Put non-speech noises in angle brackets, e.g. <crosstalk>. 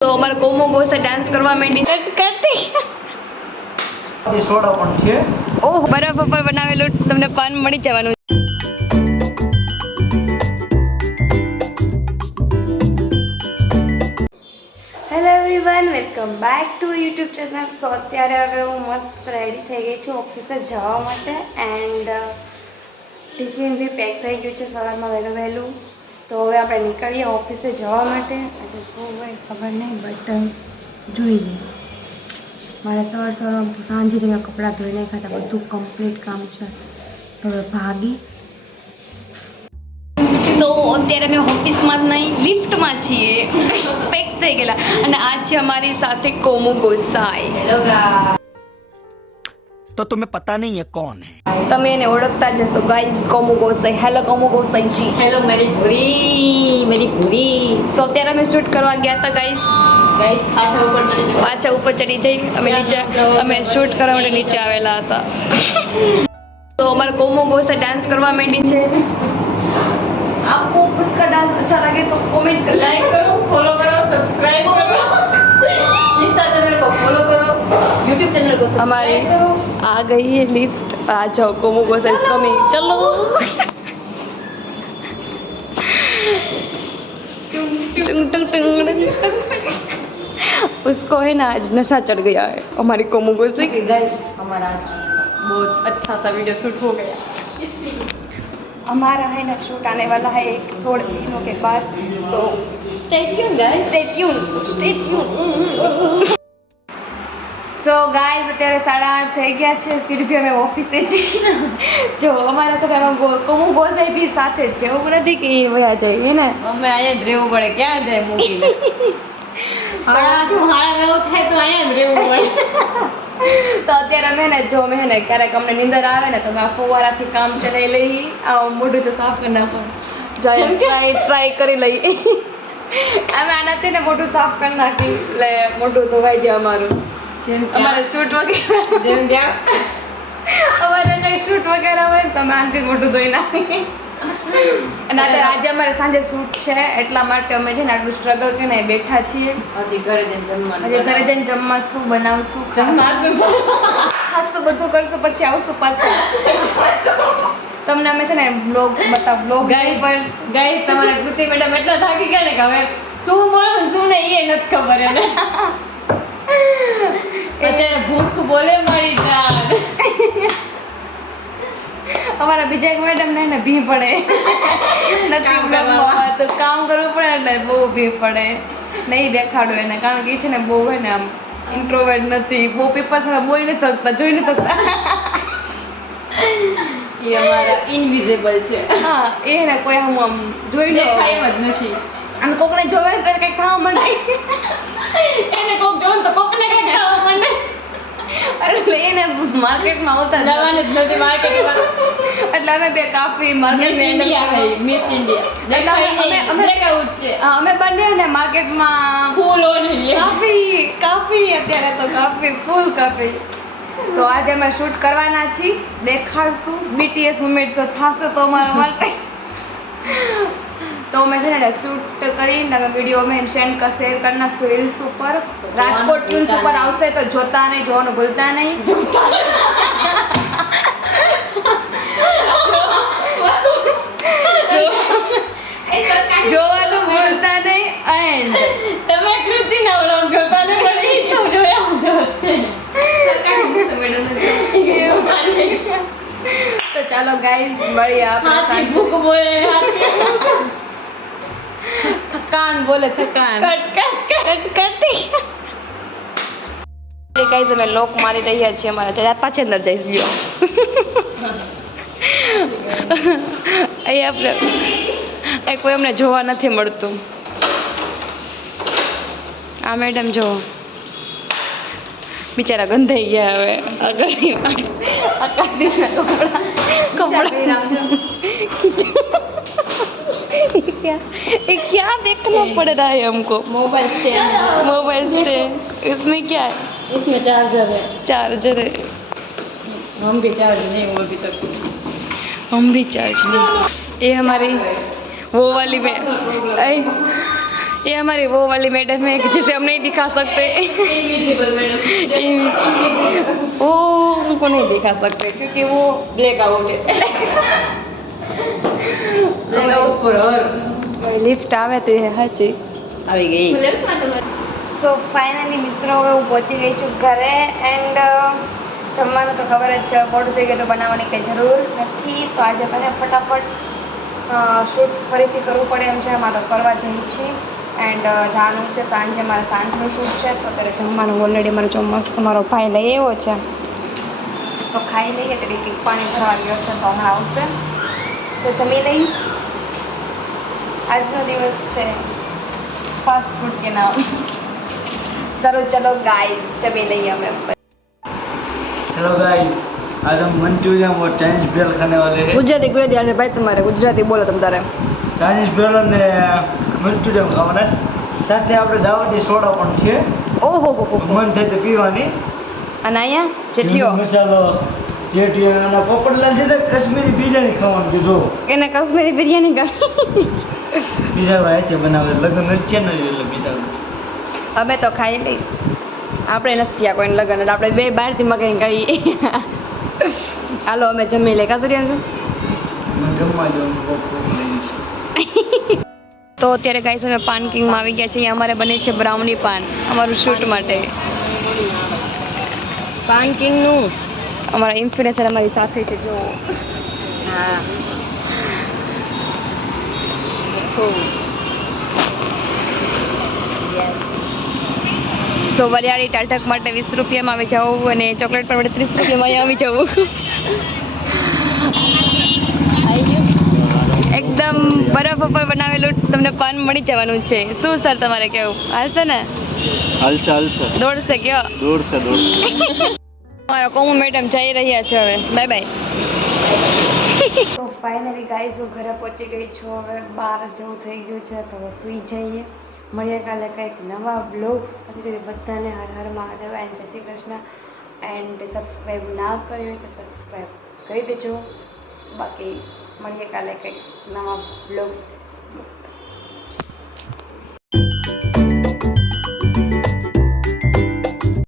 તો અમારે કોમો ગોસે ડાન્સ કરવા માંડી. કરતી. સોડા પણ છે. ઓહ બરફ ઉપર બનાવેલું તમને પાન મળી જવાનું. Hello everyone welcome back to YouTube channel so અત્યારે હવે હું મસ્ત રેડી થઈ ગઈ છું ઓફિસે જવા માટે એન્ડ ટિફિન બી પેક થઈ ગયું છે સવારમાં વહેલું વહેલું. તો હવે આપણે નીકળીએ ઓફિસે જવા માટે. આજે શું હોય ખબર નહીં બટ જોઈએ મારે સવાર સવાર સાંજે જ મેં કપડાં ધોઈ નાખ્યા હતા બધું કમ્પ્લીટ કામ છે. તો હવે ભાગી. તો અત્યારે અમે ઓફિસમાં જ નહીં લિફ્ટમાં છીએ. <laughs> પેક થઈ ગયેલા. અને આજે અમારી સાથે કોમુ ગોસાઈ. तो तुम्हें पता नहीं है कौन है તમે એને ઓળખતા જ હશો guys Komu Gosai hello Komu Gosai ji hello મારી પૂરી મારી પૂરી તો અત્યારે અમે શૂટ કરવા ગયા હતા ગાઈઝ ગાઈસ પાછા ઉપર ચડી જાઓ પાછા ઉપર ચડી જઈ અમે નીચે અમે શૂટ કરવા માટે નીચે આવેલા હતા તો અમારે કોમો ગોસે ડાન્સ કરવા માંડી છે આપકો उसका डांस अच्छा लगे तो कमेंट कर લાઈક <laughs> यूट्यूब चैनल को हमारी आ गई है लिफ्ट आ जाओ कोमो को इसको में चलो। टुंग टुंग टुंग। उसको है ना आज नशा चढ़ गया है। हमारी कोमो को से हमारा बहुत अच्छा सा वीडियो शूट हो गया। हमारा है ना शूट आने वाला है एक थोड़े दिनों के बाद। तो stay tuned tune stay tuned stay so guys અત્યારે સાડા આઠ થઈ ગયા છે. ફિર ભી અમે ઓફિસે છીએ. જો અમારા સાથે અમે કોમું ગોસાઈ બી સાથે જ છે એવું નથી કે એ વયા જાય ને? અમે અહીંયા જ રહેવું પડે. ક્યાં જાય મૂકીને? તો અહીંયા જ રહેવું પડે. તો અત્યારે અમે ને જો અમે ને ક્યારેક અમને નીંદર આવે ને તો અમે આ ફુવારાથી કામ ચલાવી લઈએ. આ મોઢું તો સાફ કરી નાખો. ટ્રાય ટ્રાય કરી લઈએ. અમે આનાથી ને મોઢું સાફ કરી નાખી. એટલે મોઢું ધોવાઈ જાય અમારું. જેમ અમારે શૂટ વગેરે. જેમ ત્યાં અમારે કંઈ શૂટ વગેરે હોય ને તો અમે આનાથી મોઢું ધોઈ નાખી અને આજે આજે અમારે સાંજે શૂટ છે એટલા માટે અમે છે ને આટલું સ્ટ્રગલ કરીને બેઠા છીએ. હજી ઘરે જઈને જમવાનું હજી ઘરે જઈને જમવાશું બનાવશું જમવાશું ખાસું બધું કરશું પછી આવશું પાછા. તમને અમે છે ને બ્લોગ બતાવ બ્લોગ ગાઈસ ગાઈસ તમારા કૃતિ મેડમ એટલા થાકી ગયા ને કે હવે શું મળે ને શું નહીં એ નથી ખબર એને. <laughs> અત્યારે ભૂખ બોલે મારી જાન. અમારા બીજા એક મેડમ ને એને ભી પડે. નથી તો કામ કરવું પડે એટલે બહુ ભી પડે. નહીં દેખાડું એને કારણ કે એ છે ને બહુ હે ને આમ ઇન્ટ્રોવેટ નથી. બહુ પેપર સાથે બોલી નથી થકતા જોઈ નથી થકતા એ અમારા ઇનવિઝિબલ છે. હા એને કોઈ હું આમ જોઈ દેખાય જ નથી. અને કોકને જોવે તો કંઈક ખાવા માંડે એને કોક જોવે તો કોકને કંઈક ખાવા માંડે અરે એને માર્કેટમાં આવતા જવાનું જ નથી માર્કેટમાં. એટલે અમે બે કાફી માર્કેટ મિસ ઇન્ડિયા દેખાય અમે- કેવું જ છે. અમે બંને ને માર્કેટમાં ફૂલ કાફી કાફી અત્યારે તો કાફી ફૂલ કાફી તો આજે અમે શૂટ કરવાના છીએ. દેખાડશું. બીટીએસ મુમેન્ટ તો થશે તો અમારા માટે. તો અમે છે ને શૂટ કરીને તમે વીડિયો મેં સેન્ડ શેર કરી નાખશું રીલ્સ ઉપર. રાજકોટ ટ્યુન્સ ઉપર આવશે તો જોતા નહીં જોવાનું ભૂલતા નહીં. જોવાનું ભૂલતા નહીં એન્ડ તમે કૃતિ ના વ્લોગ જોતા ને પણ તો જોયા જો તો ચાલો ગાઈઝ મળીએ આપણે ભૂખ બોલે થકાન બોલે થકાન કટ કટ કટ કઈ તમે લોક મારી રહ્યા છીએ અમારા ચાર પાંચ અંદર જઈશ ગયો અહીંયા આપણે એ કોઈ અમને જોવા નથી મળતું આ મેડમ જો બિચારા ગંધાઈ ગયા હવે અગલી કપડા કપડા क्या? क्या देखना पड़ रहा है हमको? मोबाइल स्टैंड मोबाइल स्टैंड इसमें क्या है? इसमें चार्जर है। चार्जर है। हम भी चार्ज नहीं वो भी सब हम भी चार्ज नहीं। ये हमारी वो वाली में ये हमारी वो वाली मैडम है जिसे हम नहीं दिखा सकते। वो उनको नहीं दिखा सकते क्योंकि वो ब्लैक आउट है લિફ્ટ આવે તો એ સાચી. આવી ગઈ. સો ફાઇનલી મિત્રો હવે હું પહોંચી ગઈ છું ઘરે એન્ડ જમવાનું તો ખબર જ છે મોડું થઈ ગયું તો બનાવવાની કંઈ જરૂર નથી. તો આજે મને ફટાફટ શૂટ ફરીથી કરવું પડે એમ છે એમાં તો કરવા જઈ છીએ. એન્ડ જવાનું છે સાંજે મારે સાંજનું શૂટ છે તો અત્યારે જમવાનું ઓલરેડી મારો જો મસ્ત મારો ભાઈ લઈ આવ્યો છે. તો ખાઈ લઈએ તરીકે પાણી ભરવા ગયો છે તો હમણાં આવશે. તો જમી લઈ આજનો દિવસ છે ફાસ્ટ ફૂડ કે નામ સારું ચલો ગાય જમી લઈએ અમે હેલો ગાય આજ હમ મંચુરિયન ઓર ચાઇનીઝ ભેલ ખાને વાલે હે ગુજરાતી ગુજરાતી આજે ભાઈ તમારે ગુજરાતી બોલો તમે તારે. ચાઇનીઝ ભેલ અને મંચુરિયન ખાવાના સાથે આપણે દાવતી સોડા પણ છે. ઓહો હો મન થાય તો પીવાની. અને અહીંયા જેઠિયો મસાલો જેઠિયો અને પોપડલાલ છે ને કશ્મીરી બિરયાની ખાવાનું કીધું એને કશ્મીરી બિરયાની ખાવી બીજા હાથે બનાવે લગ્ન જ છે ને એટલે બીજા અમે તો ખાઈ લઈ. આપણે નથી થયા કોઈને લગન એટલે આપણે બે બહારથી મગાઈને ખાઈએ. હાલો અમે જમી લઈ જમવા જવાનું લાગી છે તો અત્યારે ગાઈસ અમે પાન કિંગમાં આવી ગયા છે અહીંયા અમારે બને છે બ્રાઉની પાન અમારું શૂટ માટે. પાન કિંગનું અમારા ઇન્ફ્લુએન્સર અમારી સાથે છે જો હા. તો વરિયાળી ટાટક માટે વીસ રૂપિયામાં આવી જવું અને ચોકલેટ પણ ત્રીસ રૂપિયામાં આવી જવું એકદમ બરફ ઉપર બનાવેલું તમને પાન મળી જવાનું છે. શું સર તમારે કેવું? હાલશે ને? હાલશે હાલશે. દોડશે કયો? દોડશે દોડશે. મારા કોમુ મેડમ જઈ રહ્યા છે હવે. બાય બાય તો ફાઇનલી ગાઈઝ હું ઘરે પહોંચી ગઈ છું. હવે બહાર જેવું થઈ ગયું છે, તો હવે સૂઈ જઈએ. મળીએ કાલે કંઈક નવા બ્લોગ્સ હજી બધાને હર હર મહાદેવ એન્ડ જય શ્રી કૃષ્ણ. એન્ડ સબસ્ક્રાઈબ ના કર્યું હોય તો સબસ્ક્રાઈબ કરી દેજો. બાકી મળીએ કાલે કંઈક નવા બ્લોગ્સ